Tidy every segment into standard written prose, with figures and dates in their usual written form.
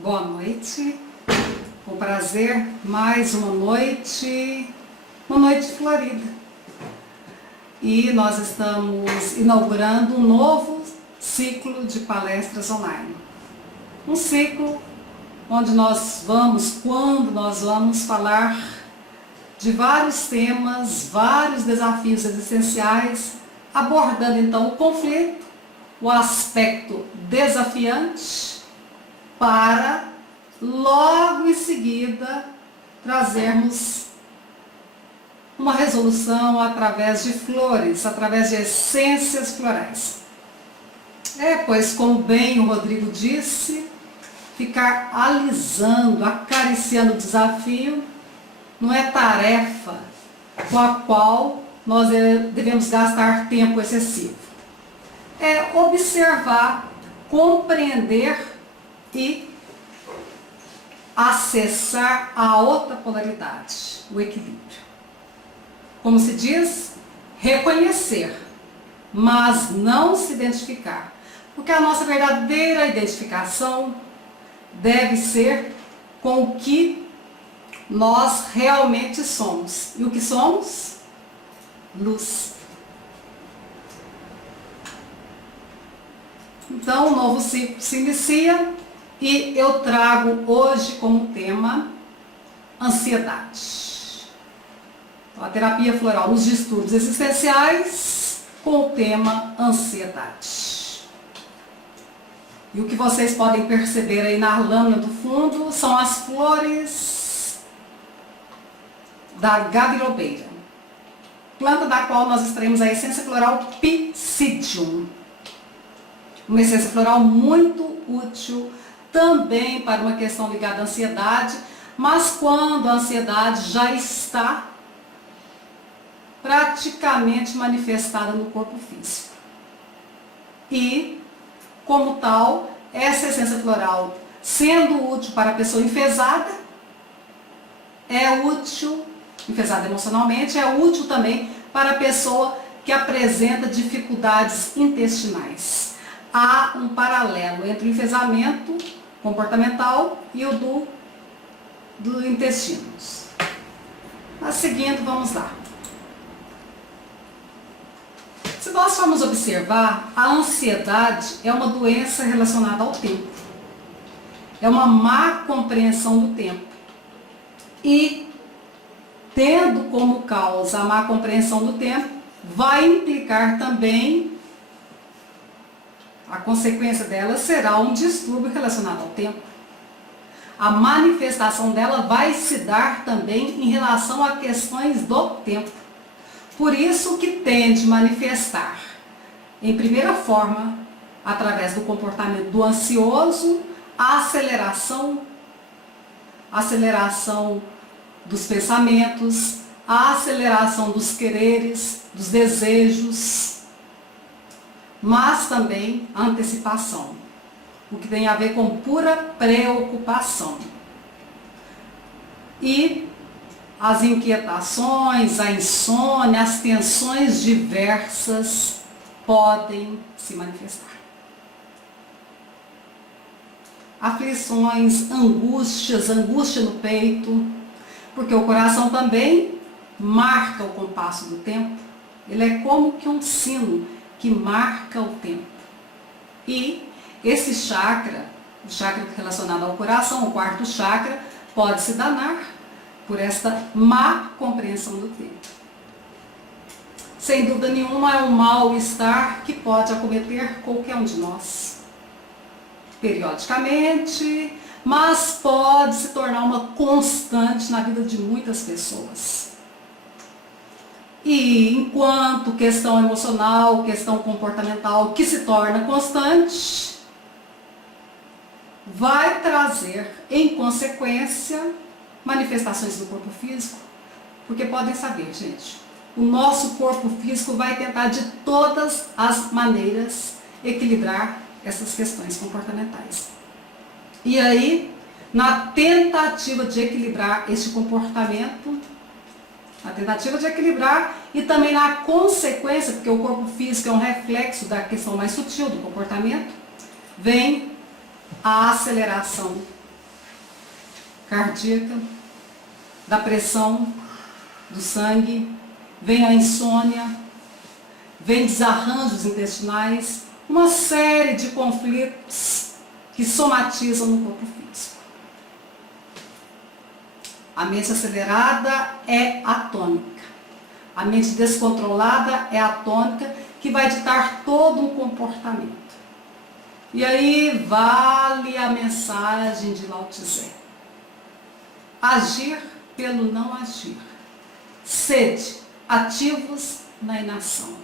Boa noite, com prazer, mais uma noite florida. E nós estamos inaugurando um novo ciclo de palestras online. Um ciclo onde quando nós vamos falar de vários temas, vários desafios existenciais, abordando então o conflito, o aspecto desafiante, para logo em seguida trazermos uma resolução através de flores, através de essências florais. Pois como bem o Rodrigo disse, ficar alisando, acariciando o desafio não é tarefa com a qual nós devemos gastar tempo excessivo. É observar, compreender e acessar a outra polaridade, o equilíbrio. Como se diz, reconhecer, mas não se identificar. Porque a nossa verdadeira identificação deve ser com o que nós realmente somos. E o que somos? Luz. Então, o novo ciclo se inicia e eu trago hoje como tema ansiedade. Então, a terapia floral nos distúrbios existenciais com o tema ansiedade. E o que vocês podem perceber aí na lâmina do fundo são as flores da gabirobeira, planta da qual nós extraímos a essência floral Psidium. Uma essência floral muito útil também para uma questão ligada à ansiedade, mas quando a ansiedade já está praticamente manifestada no corpo físico. E, como tal, essa essência floral, sendo útil para a pessoa enfesada, é útil, enfesada emocionalmente, é útil também para a pessoa que apresenta dificuldades intestinais. Há um paralelo entre o enfesamento comportamental e o do intestinos. Mas seguindo, vamos lá. Se nós formos observar, a ansiedade é uma doença relacionada ao tempo. É uma má compreensão do tempo. E, tendo como causa a má compreensão do tempo, vai implicar também, a consequência dela será um distúrbio relacionado ao tempo. A manifestação dela vai se dar também em relação a questões do tempo. Por isso que tende a manifestar, em primeira forma, através do comportamento do ansioso, a aceleração dos pensamentos, a aceleração dos quereres, dos desejos, mas também a antecipação, o que tem a ver com pura preocupação. E as inquietações, a insônia, as tensões diversas podem se manifestar. Aflições, angústia no peito, porque o coração também marca o compasso do tempo. Ele é como que um sino que marca o tempo. E esse chakra, o chakra relacionado ao coração, o quarto chakra, pode se danar por esta má compreensão do tempo. Sem dúvida nenhuma, é um mal-estar que pode acometer qualquer um de nós, periodicamente, mas pode se tornar uma constante na vida de muitas pessoas. E enquanto questão emocional, questão comportamental que se torna constante, vai trazer, em consequência, manifestações do corpo físico, porque podem saber, gente, o nosso corpo físico vai tentar de todas as maneiras equilibrar essas questões comportamentais. E aí, na tentativa de equilibrar este comportamento, a tentativa de equilibrar e também na consequência, porque o corpo físico é um reflexo da questão mais sutil do comportamento, vem a aceleração cardíaca, da pressão do sangue, vem a insônia, vem desarranjos intestinais, uma série de conflitos que somatizam no corpo físico. A mente acelerada é atônica. A mente descontrolada é atônica, que vai ditar todo o comportamento. E aí vale a mensagem de Lao Tse. Agir pelo não agir. Sede ativos na inação.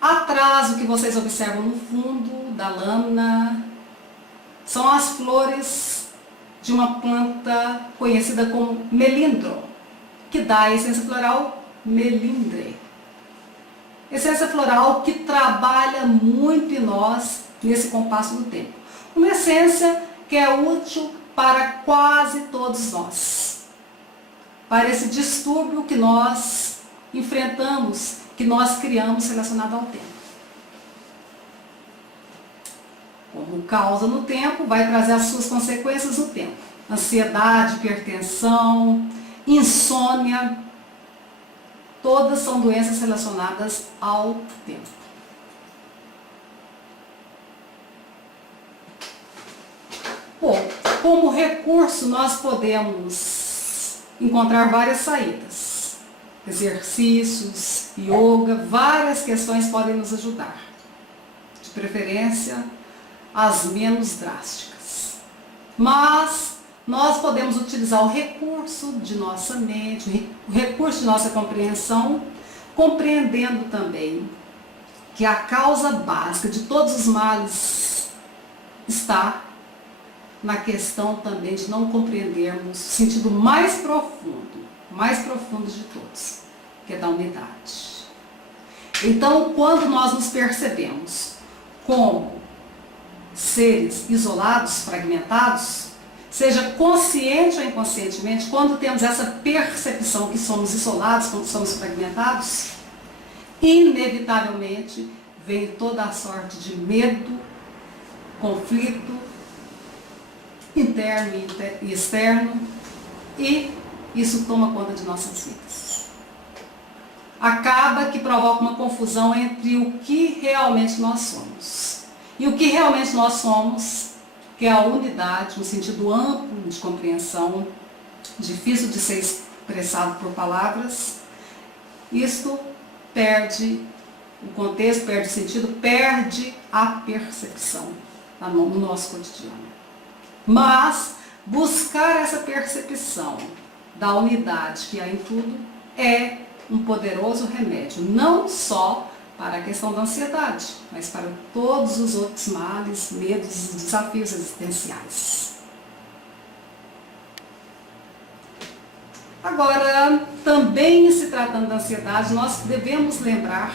Atrás, o que vocês observam no fundo da lâmina são as flores de uma planta conhecida como melindro, que dá a essência floral melindre. Essência floral que trabalha muito em nós nesse compasso do tempo. Uma essência que é útil para quase todos nós. Para esse distúrbio que nós enfrentamos, que nós criamos relacionado ao tempo. Como causa no tempo, vai trazer as suas consequências no tempo. Ansiedade, hipertensão, insônia, todas são doenças relacionadas ao tempo. Bom, como recurso nós podemos encontrar várias saídas. Exercícios, yoga, várias questões podem nos ajudar. De preferência, as menos drásticas. Mas nós podemos utilizar o recurso de nossa mente, o recurso de nossa compreensão, compreendendo também que a causa básica de todos os males está na questão também de não compreendermos o sentido mais profundo de todos, que é da unidade. Então, quando nós nos percebemos como seres isolados, fragmentados, seja consciente ou inconscientemente, quando temos essa percepção que somos isolados, quando somos fragmentados, inevitavelmente vem toda a sorte de medo, conflito, interno e externo, e isso toma conta de nossas vidas. Acaba que provoca uma confusão entre o que realmente nós somos. E o que realmente nós somos, que é a unidade, um sentido amplo de compreensão, difícil de ser expressado por palavras, isto perde o contexto, perde o sentido, perde a percepção no nosso cotidiano. Mas buscar essa percepção da unidade que há em tudo é um poderoso remédio, não só para a questão da ansiedade, mas para todos os outros males, medos e desafios existenciais. Agora, também se tratando da ansiedade, nós devemos lembrar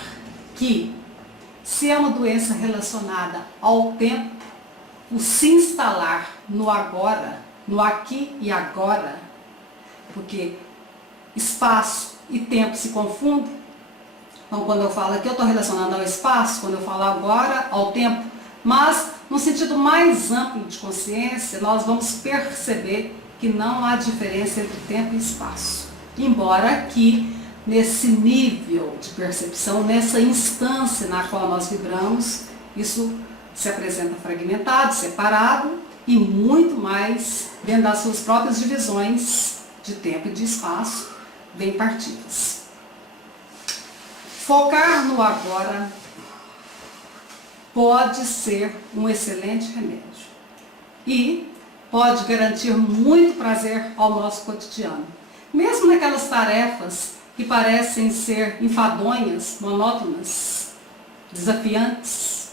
que, se é uma doença relacionada ao tempo, o se instalar no agora, no aqui e agora, porque espaço e tempo se confundem. Então, quando eu falo aqui, eu estou relacionando ao espaço, quando eu falo agora, ao tempo, mas no sentido mais amplo de consciência, nós vamos perceber que não há diferença entre tempo e espaço. Embora aqui, nesse nível de percepção, nessa instância na qual nós vibramos, isso se apresenta fragmentado, separado e muito mais dentro das suas próprias divisões de tempo e de espaço, bem partidas. Focar no agora pode ser um excelente remédio e pode garantir muito prazer ao nosso cotidiano. Mesmo naquelas tarefas que parecem ser enfadonhas, monótonas, desafiantes,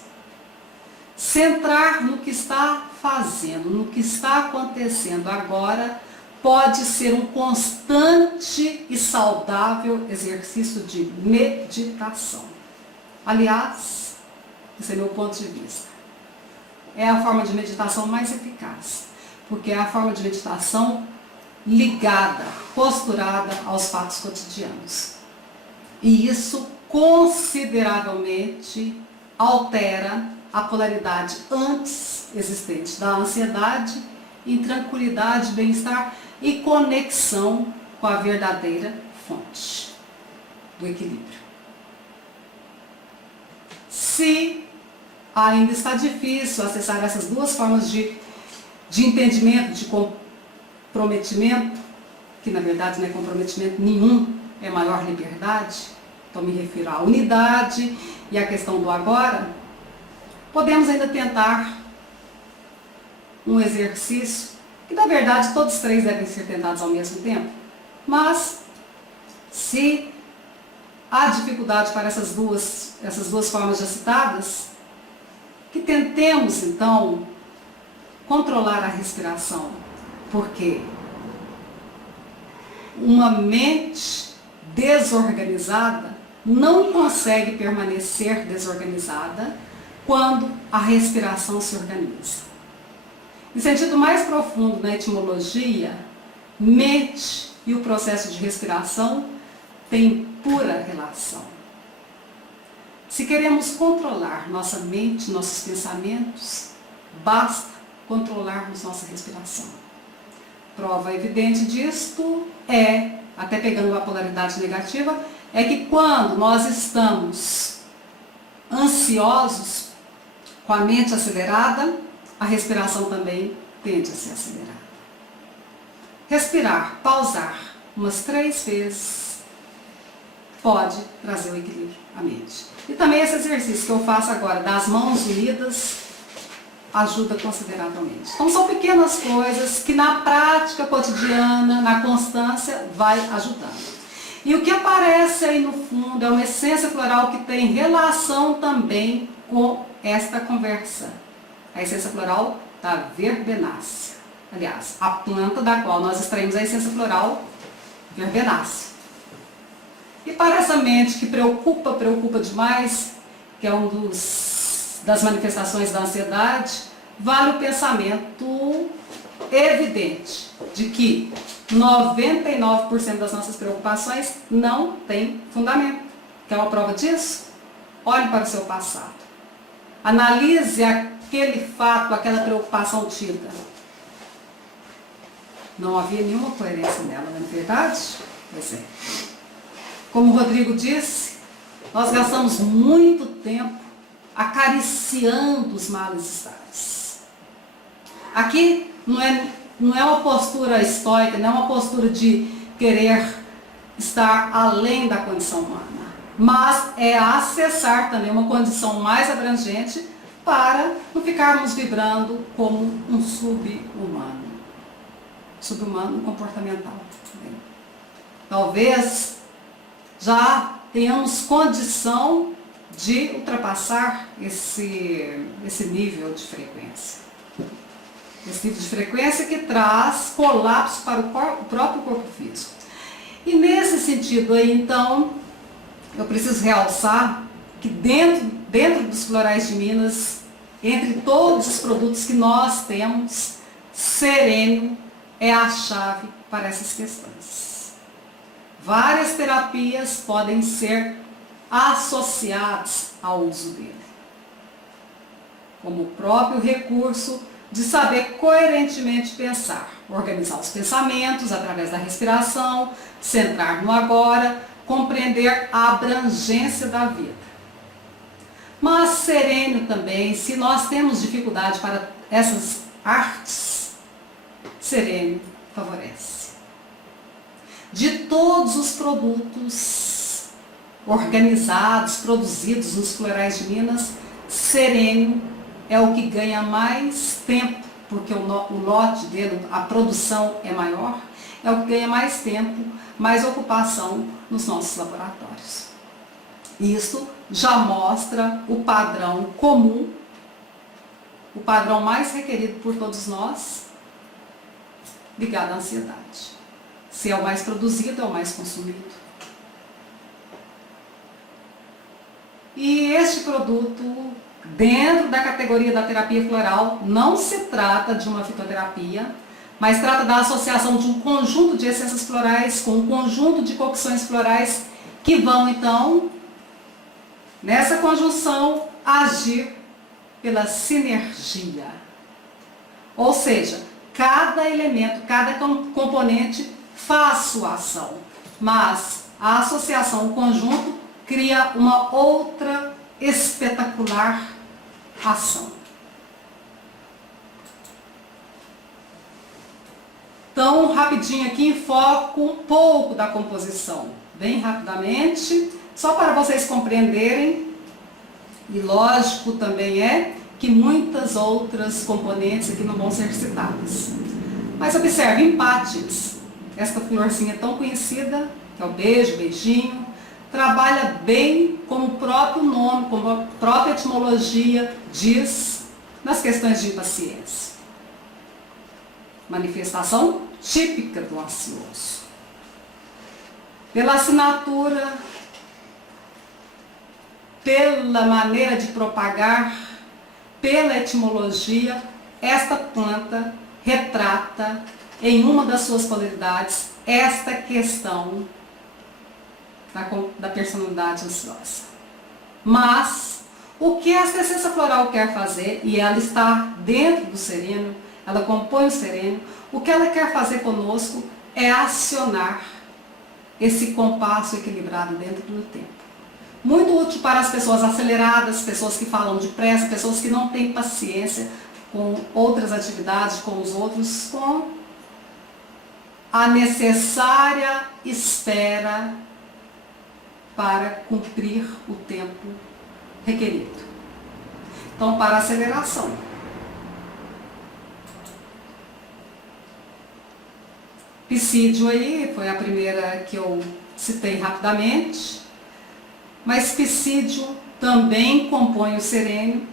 centrar no que está fazendo, no que está acontecendo agora, pode ser um constante e saudável exercício de meditação. Aliás, esse é meu ponto de vista. É a forma de meditação mais eficaz, porque é a forma de meditação ligada, posturada aos fatos cotidianos. E isso consideravelmente altera a polaridade antes existente da ansiedade em tranquilidade, bem-estar e conexão com a verdadeira fonte do equilíbrio. Se ainda está difícil acessar essas duas formas de entendimento, de comprometimento, que na verdade não é comprometimento nenhum, é maior liberdade, então me refiro à unidade e à questão do agora, podemos ainda tentar um exercício, que na verdade todos três devem ser tentados ao mesmo tempo, mas se há dificuldade para essas duas formas já citadas, que tentemos então controlar a respiração, porque uma mente desorganizada não consegue permanecer desorganizada quando a respiração se organiza. Em sentido mais profundo na etimologia, mente e o processo de respiração têm pura relação. Se queremos controlar nossa mente, nossos pensamentos, basta controlarmos nossa respiração. Prova evidente disto é, até pegando a polaridade negativa, é que quando nós estamos ansiosos, com a mente acelerada, a respiração também tende a ser acelerada. Respirar, pausar umas 3 vezes pode trazer o equilíbrio à mente. E também esse exercício que eu faço agora, das mãos unidas, ajuda consideravelmente. Então são pequenas coisas que na prática cotidiana, na constância, vai ajudando. E o que aparece aí no fundo é uma essência floral que tem relação também com esta conversa. A essência floral da verbenácea. Aliás, a planta da qual nós extraímos a essência floral, verbenácea. E para essa mente que preocupa demais, que é das manifestações da ansiedade, vale o pensamento evidente de que 99% das nossas preocupações não tem fundamento. Quer uma prova disso? Olhe para o seu passado. Analise aquele fato, aquela preocupação tida. Não havia nenhuma coerência nela, não é verdade? Pois é. Como o Rodrigo disse, nós gastamos muito tempo acariciando os mal-estares. Aqui não é uma postura estoica, não é uma postura de querer estar além da condição humana, mas é acessar também uma condição mais abrangente para não ficarmos vibrando como um sub-humano comportamental. Talvez já tenhamos condição de ultrapassar esse nível de frequência. Esse nível de frequência que traz colapso para o próprio corpo físico. E nesse sentido aí, então, eu preciso realçar que dentro dos florais de Minas, entre todos os produtos que nós temos, serênio é a chave para essas questões. Várias terapias podem ser associadas ao uso dele, como o próprio recurso de saber coerentemente pensar, organizar os pensamentos através da respiração, centrar no agora, compreender a abrangência da vida. Mas sereno também, se nós temos dificuldade para essas artes, sereno favorece. De todos os produtos organizados, produzidos nos florais de Minas, sereno é o que ganha mais tempo, porque o lote dele, a produção é maior, é o que ganha mais tempo, mais ocupação nos nossos laboratórios. Isso já mostra o padrão comum, o padrão mais requerido por todos nós, ligado à ansiedade. Se é o mais produzido, é o mais consumido. E este produto, dentro da categoria da terapia floral, não se trata de uma fitoterapia, mas trata da associação de um conjunto de essências florais com um conjunto de cocções florais que vão, então, nessa conjunção, agir pela sinergia. Ou seja, cada elemento, cada componente faz sua ação, mas a associação, o conjunto, cria uma outra espetacular ação. Então, rapidinho aqui, enfoco um pouco da composição, bem rapidamente, só para vocês compreenderem, e lógico também é que muitas outras componentes aqui não vão ser citadas. Mas observe, empates, esta florzinha tão conhecida, que é o beijo, beijinho, trabalha bem como o próprio nome, como a própria etimologia diz nas questões de impaciência. Manifestação típica do ansioso. Pela assinatura, pela maneira de propagar, pela etimologia, esta planta retrata em uma das suas polaridades esta questão da personalidade ansiosa. Mas o que esta essência floral quer fazer, e ela está dentro do sereno, ela compõe o sereno, o que ela quer fazer conosco é acionar esse compasso equilibrado dentro do tempo. Muito útil para as pessoas aceleradas, pessoas que falam depressa, pessoas que não têm paciência com outras atividades, com os outros, com a necessária espera para cumprir o tempo requerido. Então, para a aceleração. Psídio aí foi a primeira que eu citei rapidamente, mas Psídio também compõe o sereno.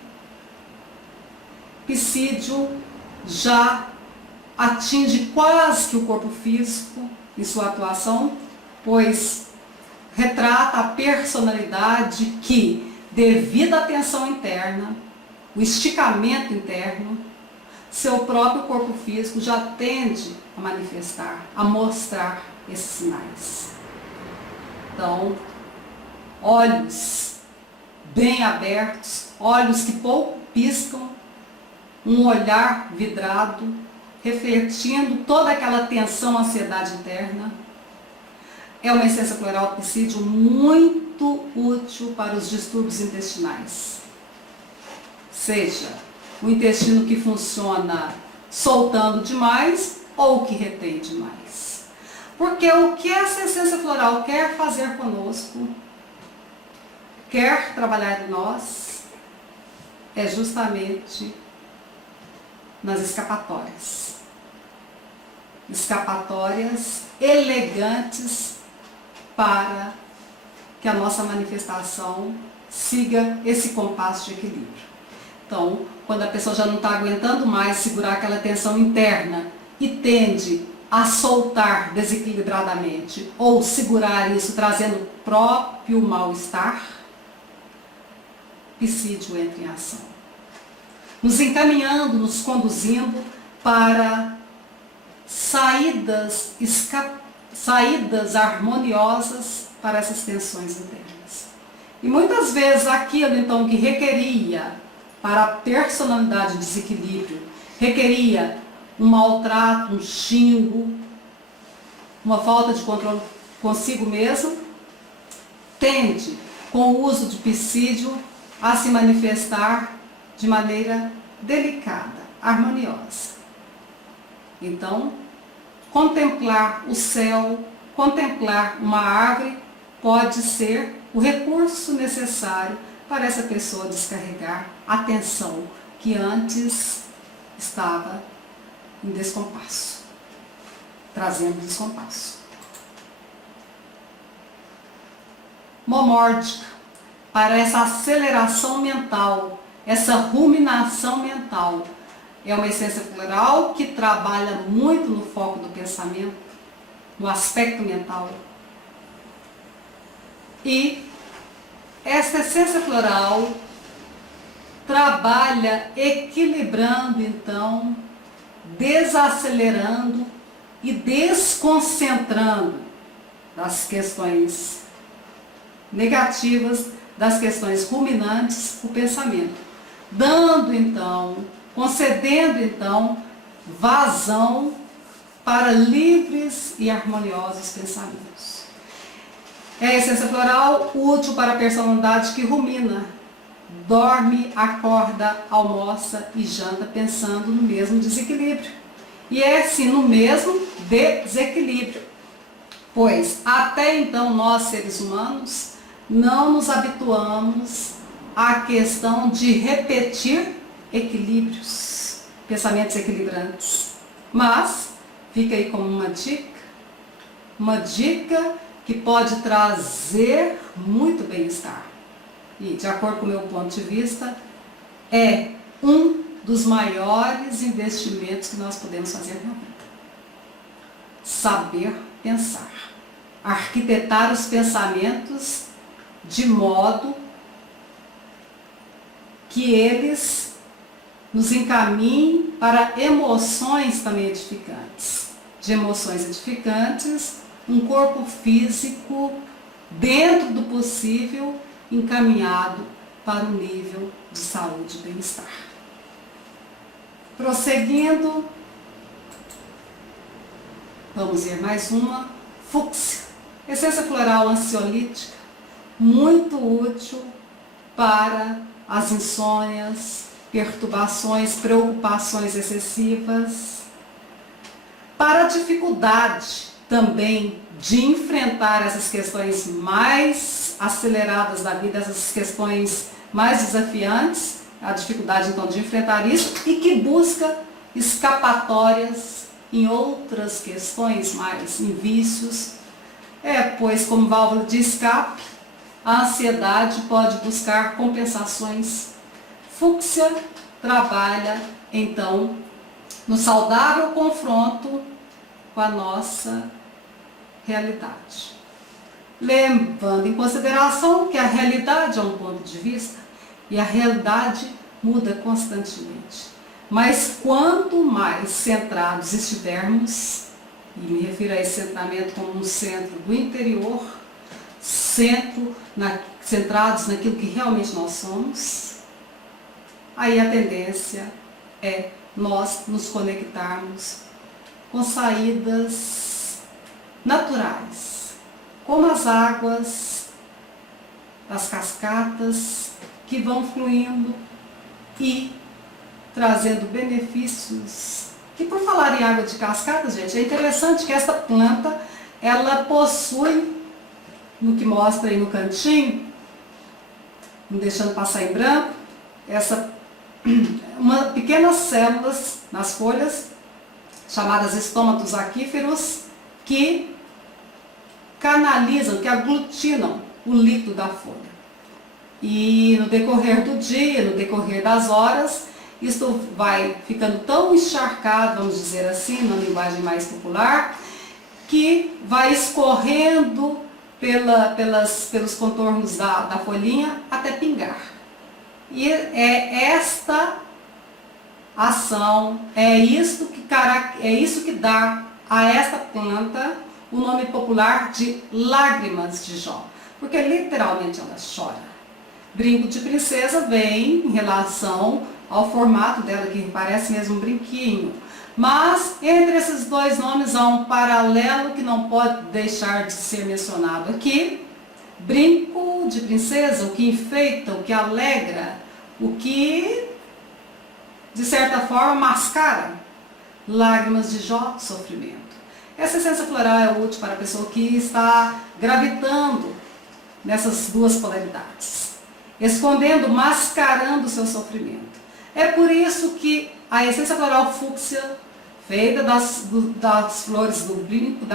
Psídio já atinge quase que o corpo físico em sua atuação, pois retrata a personalidade que, devido à tensão interna, o esticamento interno, seu próprio corpo físico já tende a manifestar, a mostrar esses sinais. Então, olhos bem abertos, olhos que pouco piscam, um olhar vidrado, refletindo toda aquela tensão, ansiedade interna. É uma essência floral psídio muito útil para os distúrbios intestinais. Seja o intestino que funciona soltando demais ou que retém demais. Porque o que essa essência floral quer fazer conosco, quer trabalhar em nós, é justamente nas escapatórias. Escapatórias elegantes para que a nossa manifestação siga esse compasso de equilíbrio. Então, quando a pessoa já não está aguentando mais segurar aquela tensão interna e tende a soltar desequilibradamente ou segurar isso trazendo o próprio mal-estar, Psídio entra em ação, nos encaminhando, nos conduzindo para saídas harmoniosas para essas tensões internas. E muitas vezes aquilo então que requeria para a personalidade de desequilíbrio, requeria um maltrato, um xingo, uma falta de controle consigo mesmo, tende, com o uso de Psídio, a se manifestar de maneira delicada, harmoniosa. Então, contemplar o céu, contemplar uma árvore, pode ser o recurso necessário para essa pessoa descarregar a tensão que antes estava em descompasso, trazendo descompasso. Momórdica, para essa aceleração mental, essa ruminação mental. É uma essência floral que trabalha muito no foco do pensamento, no aspecto mental. E essa essência floral trabalha equilibrando, então, desacelerando e desconcentrando das questões negativas, das questões ruminantes, o pensamento. Dando, então, concedendo, então, vazão para livres e harmoniosos pensamentos. É a essência floral útil para a personalidade que rumina, dorme, acorda, almoça e janta pensando no mesmo desequilíbrio. E é sim no mesmo desequilíbrio, pois até então nós seres humanos não nos habituamos à questão de repetir equilíbrios, pensamentos equilibrantes. Mas fica aí como uma dica que pode trazer muito bem-estar. E, de acordo com o meu ponto de vista, é um dos maiores investimentos que nós podemos fazer na vida. Saber pensar. Arquitetar os pensamentos de modo que eles nos encaminhem para emoções também edificantes. De emoções edificantes, um corpo físico, dentro do possível, encaminhado para o nível de saúde e bem-estar. Prosseguindo, vamos ver mais uma, fúcsia. Essência floral ansiolítica, muito útil para as insônias, perturbações, preocupações excessivas, para a dificuldade também de enfrentar essas questões mais aceleradas da vida, essas questões mais desafiantes, a dificuldade então de enfrentar isso e que busca escapatórias em outras questões mais, em vícios. Pois como válvula de escape, a ansiedade pode buscar compensações. Fúcsia trabalha então no saudável confronto com a nossa realidade. Levando em consideração que a realidade é um ponto de vista e a realidade muda constantemente. Mas quanto mais centrados estivermos, e me refiro a esse centramento como um centro do interior, centrados naquilo que realmente nós somos, aí a tendência é nós nos conectarmos com saídas naturais, como as águas das cascatas que vão fluindo e trazendo benefícios. E por falar em água de cascatas, gente, é interessante que essa planta, ela possui, no que mostra aí no cantinho, não deixando passar em branco, uma pequenas células nas folhas, chamadas estômatos aquíferos, que canalizam, que aglutinam o líquido da folha. E no decorrer do dia, no decorrer das horas, isto vai ficando tão encharcado, vamos dizer assim, na linguagem mais popular, que vai escorrendo pelos contornos da folhinha até pingar. E é esta ação, é isso que dá a esta planta o nome popular de lágrimas de Jó, porque literalmente ela chora. Brinco de princesa vem em relação ao formato dela, que parece mesmo um brinquinho. Mas entre esses dois nomes há um paralelo que não pode deixar de ser mencionado aqui. Brinco de princesa, o que enfeita, o que alegra, o que, de certa forma, mascara. Lágrimas de Jó, sofrimento. Essa essência floral é útil para a pessoa que está gravitando nessas duas polaridades, escondendo, mascarando o seu sofrimento. É por isso que a essência floral fúcsia, feita das flores do brinco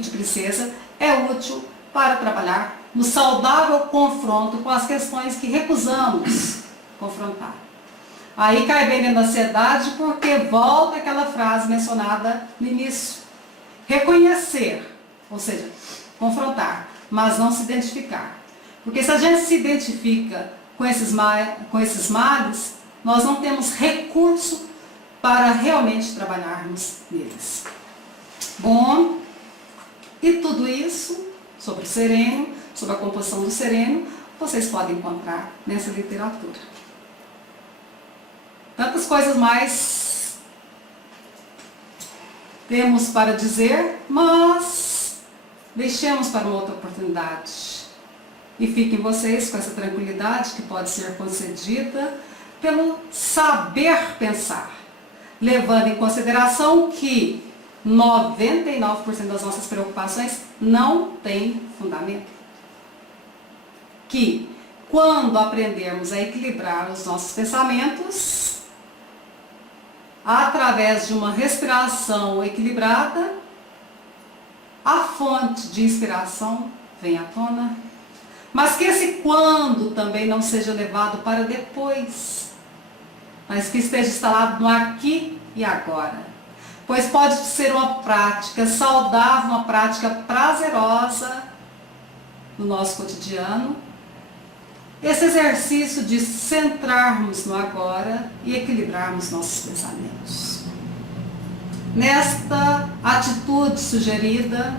de princesa, é útil para trabalhar no saudável confronto com as questões que recusamos confrontar. Aí cai bem dentro da ansiedade, porque volta aquela frase mencionada no início. Reconhecer, ou seja, confrontar, mas não se identificar. Porque se a gente se identifica com esses males, nós não temos recurso para realmente trabalharmos neles. Bom, e tudo isso sobre o sereno, sobre a composição do sereno, vocês podem encontrar nessa literatura. Tantas coisas mais temos para dizer, mas deixemos para uma outra oportunidade. E fiquem vocês com essa tranquilidade que pode ser concedida pelo saber pensar, levando em consideração que 99% das nossas preocupações não tem fundamento. Que quando aprendermos a equilibrar os nossos pensamentos, através de uma respiração equilibrada, a fonte de inspiração vem à tona, mas que esse quando também não seja levado para depois, mas que esteja instalado no aqui e agora. Pois pode ser uma prática saudável, uma prática prazerosa no nosso cotidiano, esse exercício de centrarmos no agora e equilibrarmos nossos pensamentos. Nesta atitude sugerida,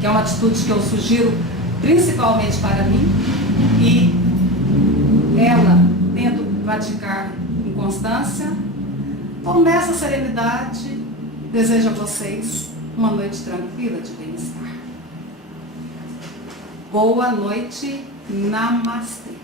que é uma atitude que eu sugiro principalmente para mim, e ela tento praticar em constância, então nessa serenidade, desejo a vocês uma noite tranquila de bem-estar. Boa noite, namastê.